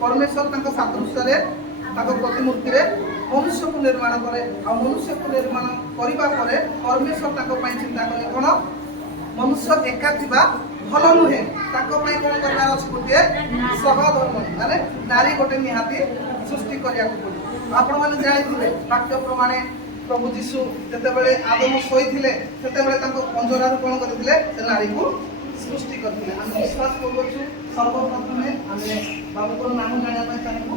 परमेश्वर तांको सादृश्य रे तांको प्रतिमूर्ति रे मनुष्य को निर्माण करे आ मनुष्य को निर्माण करिबा परे परमेश्वर तांको पई चिंता करे कोन मनुष्य एका थिबा भल नुहे ताको पई कोन करबार अछि गोटे सहधर्म माने नारी गोटे निहाती सृष्टि करिया को पड़ी आपण माने जानिथिबे वाक्य प्रमाणे प्रभु जीशु जेतेबेले आदम सोईथिले सेतेबेले तांको पंजरा रू कोन करथिले से नारी को सृष्टि करथिले हम विश्वास करबछु सर्वप्रथमे आमे बाबू को नाम जानिया पई चाहबो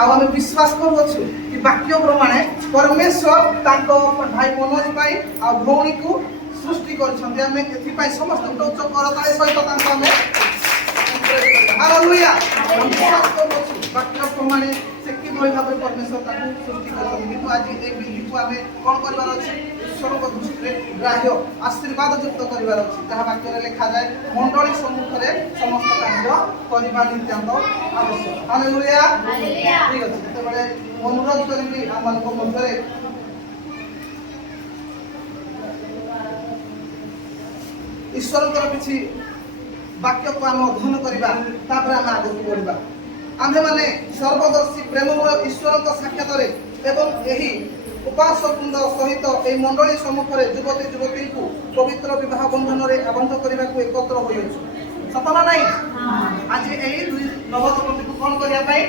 आमे विश्वास करबछु कि वाक्य प्रमाणे परमेश्वर तांको भाई मनोज पई आ भौणी को सृष्टि करछन्ते आमे एथि पई समस्त उच्च करताले सहित तांको आमे हालेलुया विश्वास करबछु वाक्य प्रमाणे से कि भई भाबे परमेश्वर तांको सृष्टि करछन्ते किंतु आज ए विधि को आमे कोन करबार अछि ईश्वर को दृष्टि ग्राह्य आशीर्वाद युक्त करबार अछि जहा वाक्य रे लिखा जाय मंडली सम्मुख रे समस्त कार्य करबा नित्यांत आवश्यक हालेलुया ठीक अछि तेबेले अनुरोध करबी हमन को मध्य ईश्वर को किछि वाक्य को आम अध्ययन करबा तापर आम आगु बढ़िबा आमे माने सर्वदर्शी प्रेममय ईश्वर को साक्षात रे एवं एही उपासक वृंद सहित ए मंडली सम्मुख रे युवती युवती को पवित्र विवाह बंधन रे आबंध करबा को एकत्र होइछु सतना नाही आज एही दुई नवदंपति को कोन करिया पई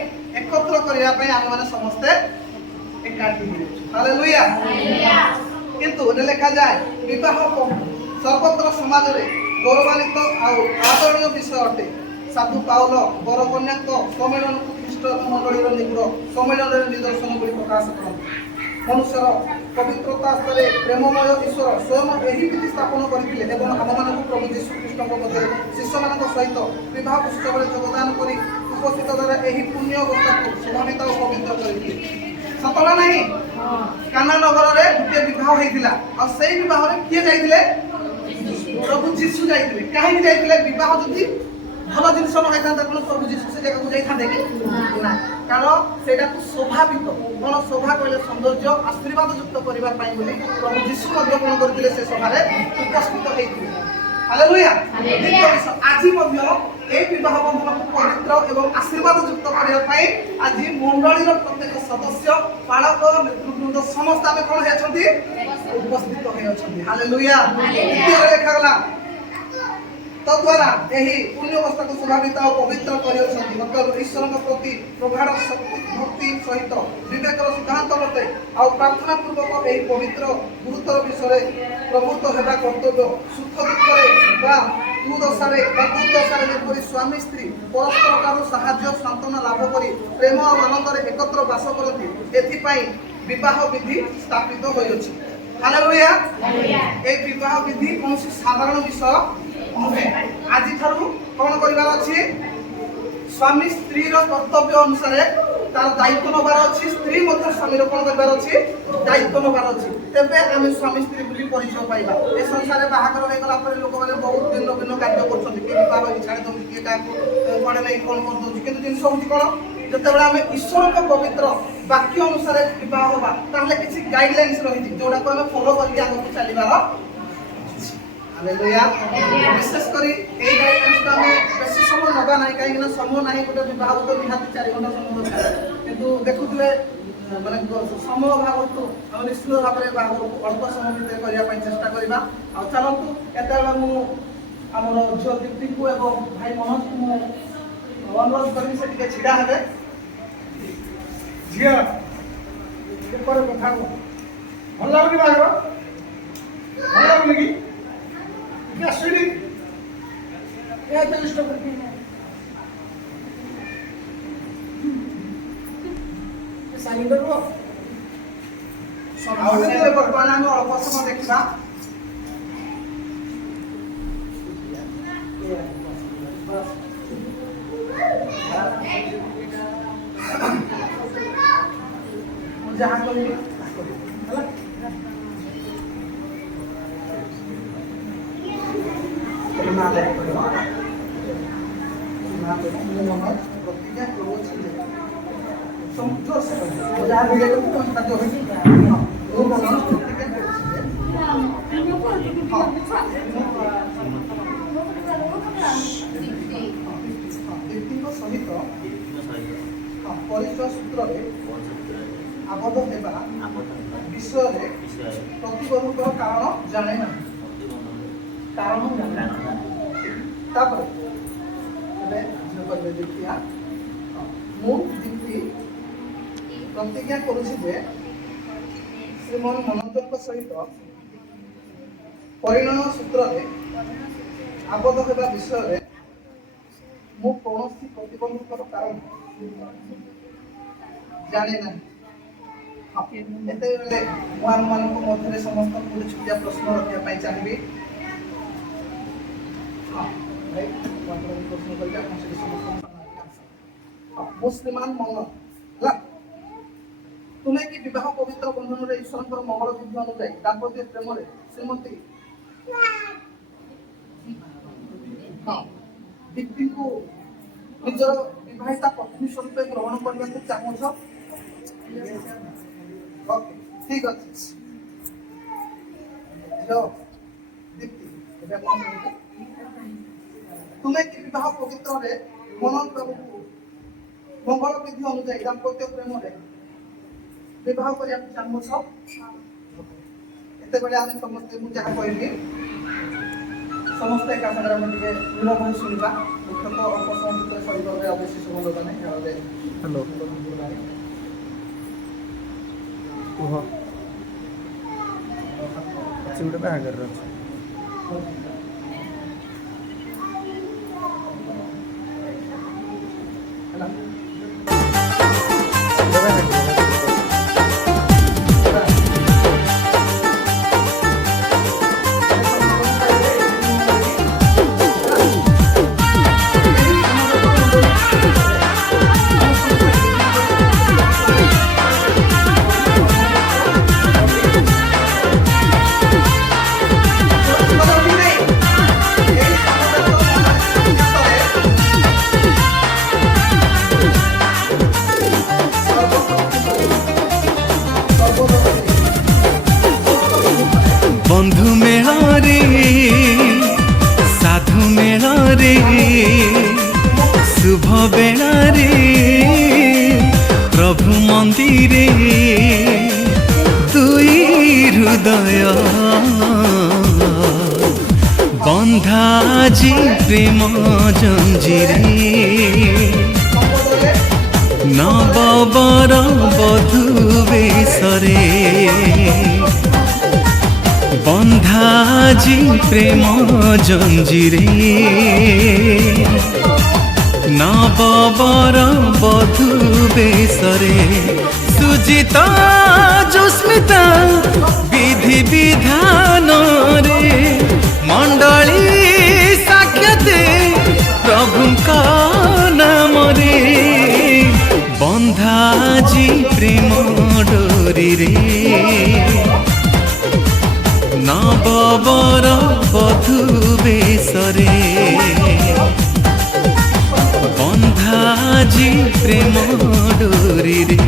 एकत्र करिया पई आम माने समस्त एकाठी होइछु हालेलुया किंतु ने लिखा जाय विवाह सर्वत्र समाज रे गौरवान्वित आदरणीय विषय अटे साधु पाउल बर कन्या सम्मेलन को ख्रीष्ट मंडली निकट सम्मेलन निदर्शन गुड़ी प्रकाश करते मनुष्यर पवित्रता स्तरे प्रेममय ईश्वर स्वयं यही विधि स्थापन करते आम मान प्रभु जीशु कृष्ण मध्य शिष्य मान सहित विवाह उत्सव में योगदान कर उपस्थित द्वारा यही पुण्य अवस्था को शोभान्वित और पवित्र करते सतना नहीं काना नगर में गोटे विवाह होता और से विवाह किए जाइए प्रभु जीशु जाइए कहीं जाइए विवाह जदि भल जिन न प्रभु जीशु से जगह जाइए कि ना कारण से शोभावित कौन शोभा कहले सौंदर्य आशीर्वाद युक्त करने प्रभु जीशु कौन करते से सभार उपस्थित होते हालेलुया आज विवाह बंधन को पवित्र एवं आशीर्वाद युक्त करने आज मंडली प्रत्येक सदस्य पालक नेतृवृंद समस्त आम कौन होती उपस्थित होती हालेलुया लिखागला तद्वारा यही पुण्य अवस्था को शोभावित और पवित्र कर ईश्वर प्रति प्रगाढ़ भक्ति सहित विवेक सिद्धांत मते आ प्रार्थना पूर्वक यही पवित्र गुरुतर विषय प्रभुत्व होगा कर्तव्य सुख दुख दुर्दशा जेपरी स्वामी स्त्री परस्पर ठार साहाय्य सांत्वना लाभ कर प्रेम और आनंद एकत्र बास करती एथिपाई विवाह विधि स्थापित होइछि हालेलुया ए विवाह विधि कौन साधारण विषय नुहे आज ठारू कौन करार अच्छी स्वामी स्त्री कर्तव्य अनुसार तार दायित्व नबार अच्छी स्त्री स्वामी कौन करार अच्छी दायित्व नबार अच्छी तेज आम स्वामी स्त्री बोली परिचय पाइबा ए संसार बाहागर होगा पर लोक मैंने बहुत भिन्न भिन्न कार्य कर छाड़ी दूसरी किए क्या कड़े नहीं कौन कर दूसरी कि जिन हूँ कौन जितेबाला आम ईश्वर को पवित्र वाक्य अनुसार विवाह होगा ताहले किसी गाइडलाइंस रही जोड़ा को आम फॉलो करके आगे चलबार हालेलुया विशेष करी ए गाइडलाइंस को आम बेसी समय नवा ना कहीं समय ना गोटे विवाह तो निहाती 4 घंटा समय दरकार किंतु देखुए माने समय अभाव तो आम निश्चित भाव में बाहर अल्प समय भितर करने चेष्टा करवा आ चलतु एत आमर झील दीप्ति को एवं भाई मनोज को अनुरोध करी से टिके छिड़ा हेबे झील ऊपर कथा को भल लागुनी बाहर भल लागुनी कि क्या सुनी ये तो इष्ट करती है सारी करो आवश्यक वर्तमान में अल्प समय देखा जहाँ करेंगे ସୂତ୍ରରେ ଆବଦ୍ଧ ହେବା ବିଷୟରେ ପ୍ରତିବନ୍ଧକର କାରଣ ଜାଣେ ନାହିଁ। କାରଣ ଜାଣେ ନାହିଁ। ତାପରେ ଏବେ ଝିଅ କହିବେ ଦେଖିଆ ମୁଁ ଦୀପ୍ତି ପ୍ରତିଜ୍ଞା କରୁଛି ଯେ ଶ୍ରୀମନ୍ ମନୋଜଙ୍କ ସହିତ ପରିଣୟ ସୂତ୍ରରେ ଆବଦ୍ଧ ହେବା ବିଷୟରେ ମୁଁ କୌଣସି ପ୍ରତିବନ୍ଧକର କାରଣ ଜାଣେ ନାହିଁ। ଏତେବେଳେ ମୁଁ ଆମମାନଙ୍କ ମଧ୍ୟରେ ସମସ୍ତଙ୍କୁ ଗୋଟେ ଛୋଟିଆ ପ୍ରଶ୍ନ ରଖିବା ପାଇଁ ଚାହିଁବି। ପ୍ରଶ୍ନ କରିବି ଆପଣ ସେଠି ସମସ୍ତଙ୍କୁ ମୁଁ ଶ୍ରୀମାନ ମନ ହେଲା ତୁମେ କି ବିବାହ ପବିତ୍ର ବନ୍ଧନରେ ଈଶ୍ୱରଙ୍କର ମଙ୍ଗଳ ବିଧି ଅନୁଯାୟୀ ଦାମ୍ପତ୍ୟ ପ୍ରେମରେ ଶ୍ରୀମତୀ ଦୀପ୍ତିଙ୍କୁ ନିଜର ବିବାହିତା ପତ୍ନୀ ସ୍ୱରୂପେ ଗ୍ରହଣ କରିବାକୁ ଚାହୁଁଛ? ଓକେ ଠିକ ଅଛି। ଦୀପ୍ତି ଏବେ ଆପଣ ତୁମେ କି ବିବାହ ପବିତ୍ରରେ ମନୋଜ ବାବୁଙ୍କୁ ମଙ୍ଗଳ ବିଧି ଅନୁଯାୟୀ ଦାମ୍ପତ୍ୟ ପ୍ରେମରେ ବିବାହ କରିବାକୁ ଚାହୁଁଛ? ଏତେବେଳେ ଆମେ ସମସ୍ତେ ମୁଁ ଯାହା କହିବି ସମସ୍ତେ ଏକା ସାଙ୍ଗରେ ଆମେ ଟିକେ ନୀରବ ହୋଇ ଶୁଣିବା। ମୁଖ୍ୟତଃ ଅଳ୍ପ ସମୟ ଭିତରେ ସରିଗଲେ ଆଉ ବେଶୀ ସମୟ ଦରକାର ନାହିଁ। ହ୍ୟାଲୋ କୁହ ଅଛି ଗୋଟେ ବାହାଘରରେ ଅଛି। बंधु मेलारे साधु मेलारे शुभ बेलारे प्रभु मंदिरे दुई हृदय बंधाजी प्रेम जंजीरे नवबर बधू बेसरे बंधाजी प्रेम जंजीरे नवबर बधू बेसरे सुजिता जोस्मिता विधि विधान रे मंडली साक्षाते प्रभु का नाम रे बंधाजी प्रेम डोरी रे नवबर बधू बेसरे बंधाजी प्रेम डोरी रे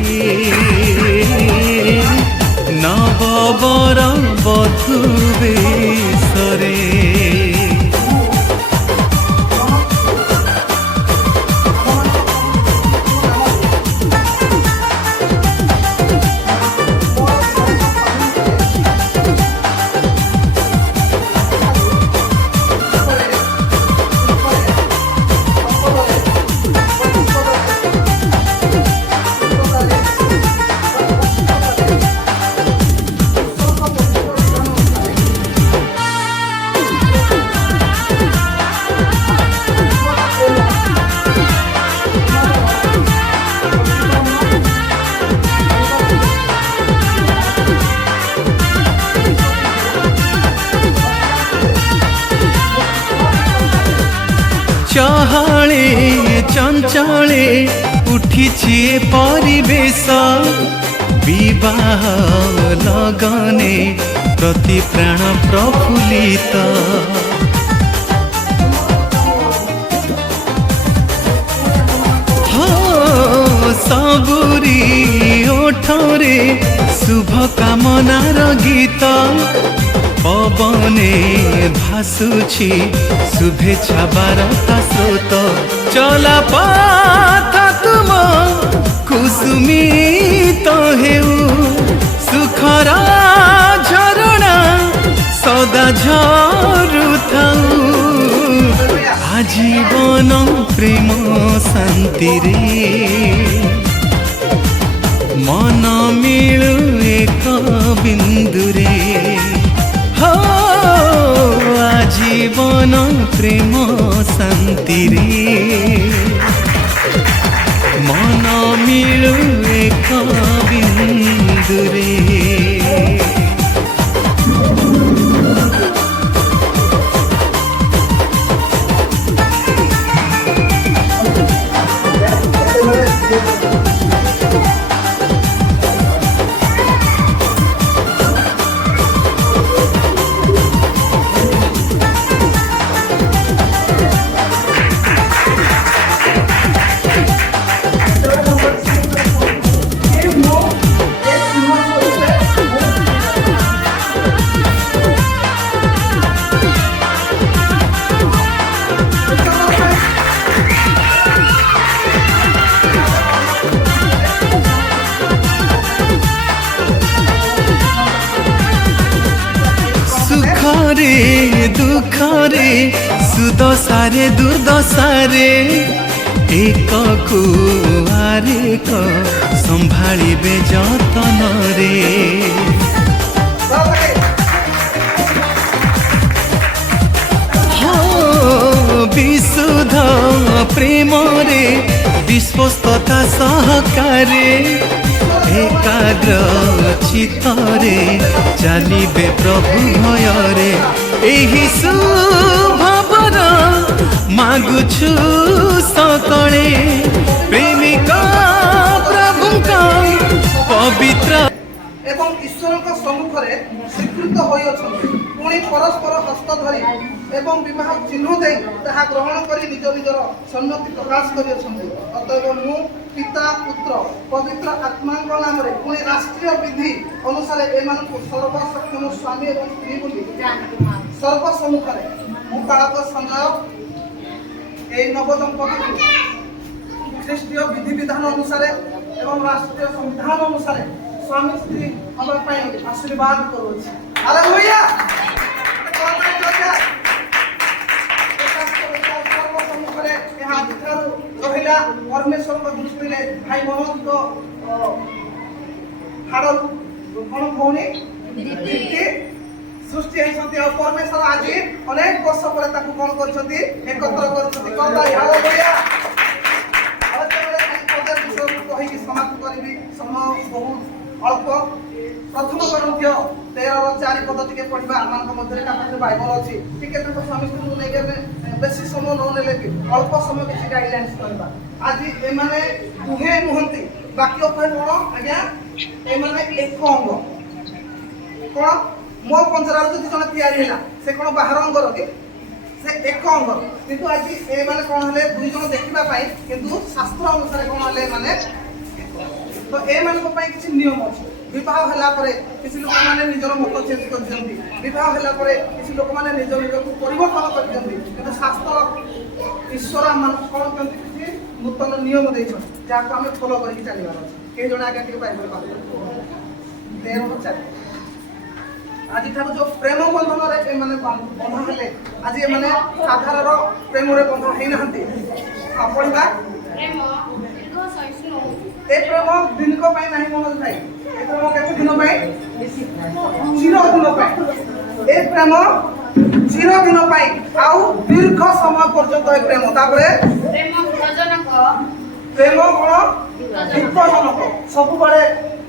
नवबर बधू बेसरे चहले चंचले उठिछि परिवेश विवाह लगने प्रति प्राण प्रफुल्लित हो सबुरी ओठरे शुभ कामनार गीत पवने भासुछि शुभेच्छा बारता स्रोत चला पथ तुम कुसुमित हेउ सुखर झरणा सदा झरुथाउ आजीवन प्रेम शांति रे मन मिलु एक बिंदुरे हो आजीवन प्रेम शांति रे मन मिलु एक बिंदुरे सुखरे दुखरे सुदशारे दुर्दशारे एक कुआरेक संभाଳିबे जतन रे हो विशुद्ध प्रेम रे विश्वस्तता सहकारे एकाग्र चित्तरे चलिबे प्रभु भୟରେ एही शुभवर मागुछु सकळे प्रेमिका प्रभुका पवित्र এবং ঈশ্বরଙ୍କ সম্মুখରେ স্বীকৃତ ହୋଇଅଛନ୍ତି ପୁଣି ପରସ୍ପର ହସ୍ତ ଧରି ଏବଂ ବିବାହ ଚିହ୍ନ ଦେଇ ତାହା ଗ୍ରହଣ କରି ନିଜ ନିଜର ସମ୍ମତି ପ୍ରକାଶ କରିଅଛନ୍ତି ଅତଏବ ମୁଁ ପିତା ପୁତ୍ର ପବିତ୍ର ଆତ୍ମାଙ୍କ ନାମରେ ପୁଣି ରାଷ୍ଟ୍ରୀୟ ବିଧି ଅନୁସାରେ ଏମାନଙ୍କୁ ସର୍ବସକ୍ଷମ ସ୍ୱାମୀ ଏବଂ ସ୍ତ୍ରୀ ବୋଲି ସର୍ବ ସମ୍ମୁଖରେ ମୁଁ ବାଳକ ସଞ୍ଜୟ এই নবদম্পতিକୁ ଖ୍ରୀଷ୍ଟୀୟ ବିଧିବିଧାନ ଅନୁସାରେ ଏବଂ ରାଷ୍ଟ୍ରୀୟ ସମ୍ବିଧାନ ଅନୁସାରେ स्वामी स्त्री हवा पाई आशीर्वाद करूछि हालेलुया परमेश्वर दृष्टि भाई मनोज को हाड़ कौन भौणी सृष्टि होती परमेश्वर आज अनेक वर्ष पर कौन कर एकत्र कर समाप्त करी समय बहुत अल्प प्रथम ग्रंथ 13:4 पद टिके पढ़ा आम मध्य बाइबल अच्छी टिके स्वामी स्त्री को लेकिन बेसी समय न नेले भी अल्प समय किसी गाइडलाइंस करवा आज एमाने दुहे नुहंती बाकी कौन आज्ञा एमाने एक अंग कौन मो पंजरा जो जन तैयारी है से कौन बाहर अंगर कि से एक अंग किंतु आज ए माने कौन हले दुई जन देखिबा किंतु शास्त्र अनुसार कौन हले माने तो ए मानक पई किछि नियम अछि विवाह हला परे किछि लोक माने निजर मत चेंज कर दियंती विवाह हला परे किछि लोक माने निज निजको परिवर्तन कर दियंती किंतु शास्त्र ईश्वर मान कोन कहंती किछि नूतन नियम दैछ जाको हम फॉलो करि चलिबार अछि के जणा आगे टिके बाइबल पढे 13:4 आज ठार जो प्रेम बंधन रे ए माने बंधा हेले आज ए माने साधारण प्रेम रे बंधा हेइ नहंती पढिबा प्रेम दीर्घ सहिष्णु ए प्रेम दिन को पाई नहीं मनोज भाई ए प्रेम केते दिन पाई चिर दिन पाई ए प्रेम चिर दिन पाई आउ दीर्घ समय पर्यंत ए प्रेम तापरे प्रेम भजनक प्रेम कोन हितजनक सब बळे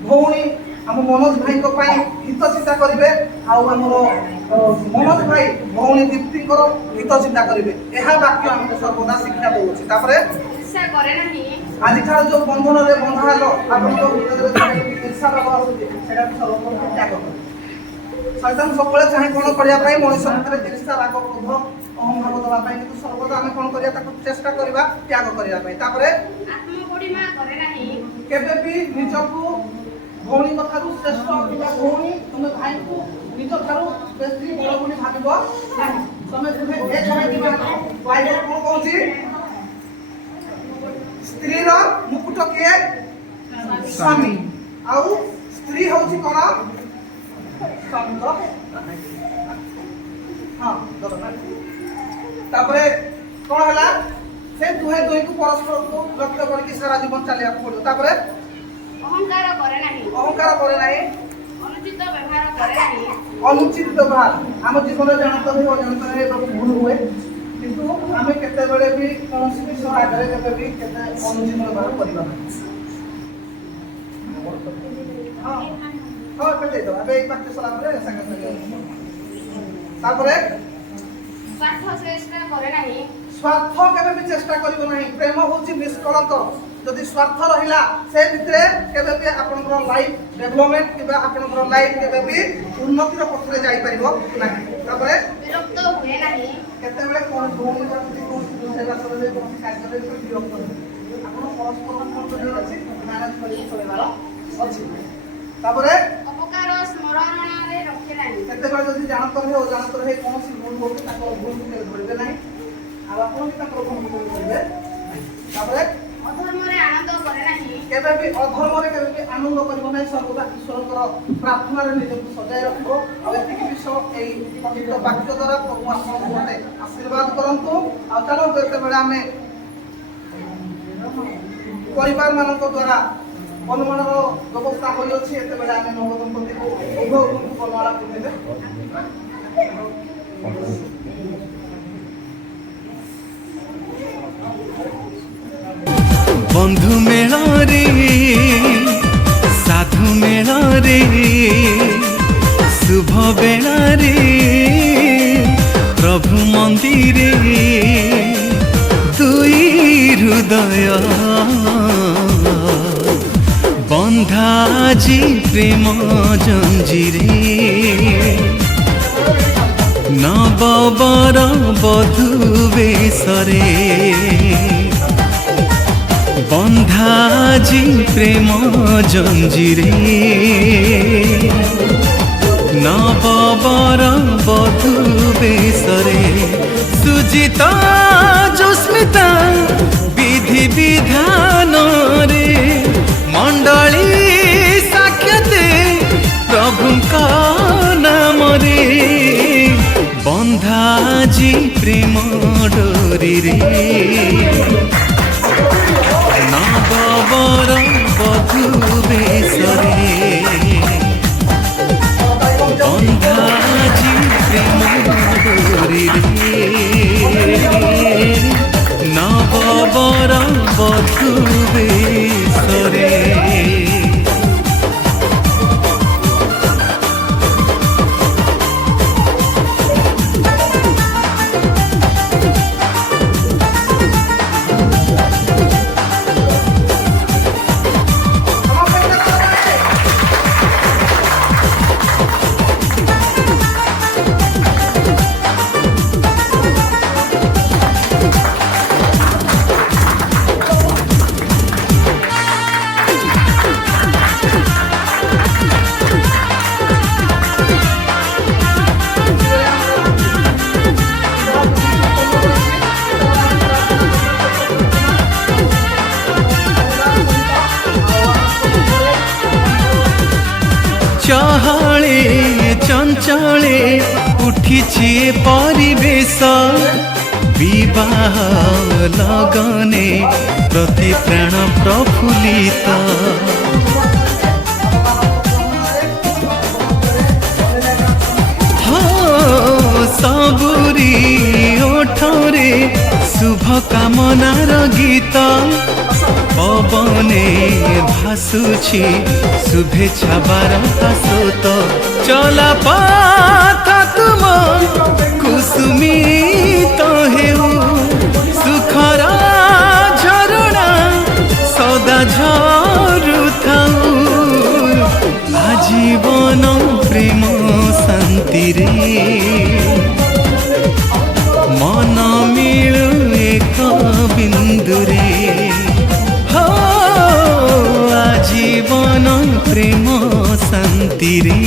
भौणी हम मनोज भाई को पाई हित चिंता करिवे आउ हमर मनोज भाई भौणी दीप्ति करो हित चिंता करिवे एहा वाक्य हमके सर्वदा शिक्षा देउछि तापरे इच्छा करे नाही आज ठार जो बंधन रे बंधा हलो आपन को इच्छा भाव आसुछि सेटा सर्वप्रथम त्याग कर शैतान सबले चाहे कोन करिया पाई मनुष्य भितर ईर्ष्या राग क्रोध अहम भाव दवा पाई किंतु सर्वदा हम कोन करिया ताको चेष्टा करबा त्याग करिया पाई तापरे आत्म बडिमा करे नाही केबे भी निजको भौणी कथारु श्रेष्ठ किबा भौणी तुमे भाई को निज थारु बेसी बड़ बोली भाबिबो नाही तमे तुमे एक भाई किबा बाइबल कोन कहूची स्त्री रो मुकुट किए ସ୍ୱାମୀ ଆଉ ସ୍ତ୍ରୀ ହଉଛି କଣ ସ୍ୱାମୀଙ୍କ ହଁ ତାପରେ କଣ ହେଲା ସେ ଦୁହେଁ ଦୁହିଁକୁ ପରସ୍ପରକୁ ଲକ୍ଷ୍ୟ କରିକି ସାରା ଜୀବନ ଚାଲିବାକୁ ପଡିବ। ତାପରେ ଅହଙ୍କାର କରେ ନାହିଁ, ଅହଙ୍କାର ପରେ ନାହିଁ, ଅନୁଚିତ ବ୍ୟବହାର କରେ ନାହିଁ, ଅନୁଚିତ ବ୍ୟବହାର ଆମ ଜୀବନରେ ଜାଣତ ହୁଏ ଅଜାଣତ ଭୁଲ ହୁଏ, କିନ୍ତୁ ଆମେ କେତେବେଳେ ବି କୌଣସି ବିଷୟ ଆଗରେ କେବେ ବି କେତେ ଅନୁଚିତ ବ୍ୟବହାର କରିବା ନାହିଁ। ହଁ ହଁ ଏବେ ଦେଇଦେବା ଏବେ ଏଇ ପାଠ୍ୟ ସରିଲା ପରେ ସାଙ୍ଗେ ସାଙ୍ଗେ ତାପରେ ସ୍ୱାର୍ଥ ଚେଷ୍ଟା କରେ ନାହିଁ, ସ୍ୱାର୍ଥ କେବେ ବି ଚେଷ୍ଟା କରିବ ନାହିଁ। ପ୍ରେମ ହଉଛି ନିଷ୍କଳଙ୍କ। ଯଦି ସ୍ୱାର୍ଥ ରହିଲା ସେ ଭିତରେ କେବେ ବି ଆପଣଙ୍କର ଲାଇଫ ଡେଭଲପମେଣ୍ଟ କିମ୍ବା ଆପଣଙ୍କର ଲାଇଫ କେବେ ବି ଉନ୍ନତିର ପଥରେ ଯାଇପାରିବ ନାହିଁ। ତାପରେ ବିରକ୍ତ ହୁଏ ନାହିଁ, କେତେବେଳେ କଣ ଭଉଣୀ କୌଣସି ରୋଷେଇବାସରେ କୌଣସି କାର୍ଯ୍ୟରେ ବିରକ୍ତ ହେବେ ଆପଣ ପରସ୍ପର କଣ୍ଟ୍ରୋଲ ଅଛି ମ୍ୟାନେଜ କରିକି ଚଳେଇବାର ଅଛି। ତାପରେ ଅପକାର ସ୍ମରଣରେ ରଖେ ନାହିଁ, କେତେବେଳେ ଯଦି ଜାଣତ ରହେ ଅଜାଣତ ରହେ କୌଣସି ଭୁଲ ହଉଛି ତାଙ୍କର ଭୁଲକୁ କେବେ ଧରିବେ ନାହିଁ ଆଉ ଆପଣ ବି ତାଙ୍କର ଭୁଲକୁ ଧରିବେ ନାହିଁ। ତାପରେ ଅଧର୍ମରେ ଆନନ୍ଦ କରେ ନାହିଁ, କେବେ ବି ଅଧର୍ମରେ କେବେ ବି ଆନନ୍ଦ କରିବ ନାହିଁ। ସର୍ବଦା ଈଶ୍ୱରଙ୍କର ପ୍ରାର୍ଥନାରେ ନିଜକୁ ସଜାଇ ରଖିବ। ଆଉ ଏତିକି ବିଷୟ ଏଇ ପବିତ୍ର ବାକ୍ୟ ଦ୍ୱାରା ପ୍ରଭୁ ଆପଣଙ୍କୁ ଗୋଟେ ଆଶୀର୍ବାଦ କରନ୍ତୁ। ଆଉ ଚାଲନ୍ତୁ ଯେତେବେଳେ ଆମେ ପରିବାର ମାନଙ୍କ ଦ୍ୱାରା ବନମାଳର ବ୍ୟବସ୍ଥା ହୋଇଅଛି ଏତେବେଳେ ଆମେ ନବଦମ୍ପତିକୁ ଉଭୟଙ୍କୁ ବନମାଳା ପିନ୍ଧିବେ। বন্ধু মেଳରେ সাধু মেଳରେ শুভ বেলারে প্রভু মন্দিরে দুই হৃদয় বন্ধা আজি প্রেম জঞ্জিরে নববর বধূ বেশরে বন্ধাজি প্রেম জঞ্জিরে নববর বধূ বেশরে সুজিত জস্মিতা বিধি বিধানরে মণ্ডলী সাক্ষাতে প্রভুঙ্ক নামরে বন্ধাজি প্রেম ডোরিরে নববর বধূ বেশরে বন্ধাজি প্রেম ডোরিরে নববর বধূ বেশরে চহলে চঞ্চলে উঠিছে পরিবেশ বিবাহ লগনে প্রতি প্রাণ প্রফুল্লিত सबुरी ओठरे शुभ कामनार गीत पवने भासुछि शुभेच्छा बारता स्रोत चला पथ तुम कुसुमित हेउ सुखर झरणा सदा झरुथाउ आजीवन प्रेम शांति रे मन मिलु एक बिंदुरे हो आजीवन प्रेम शांति रे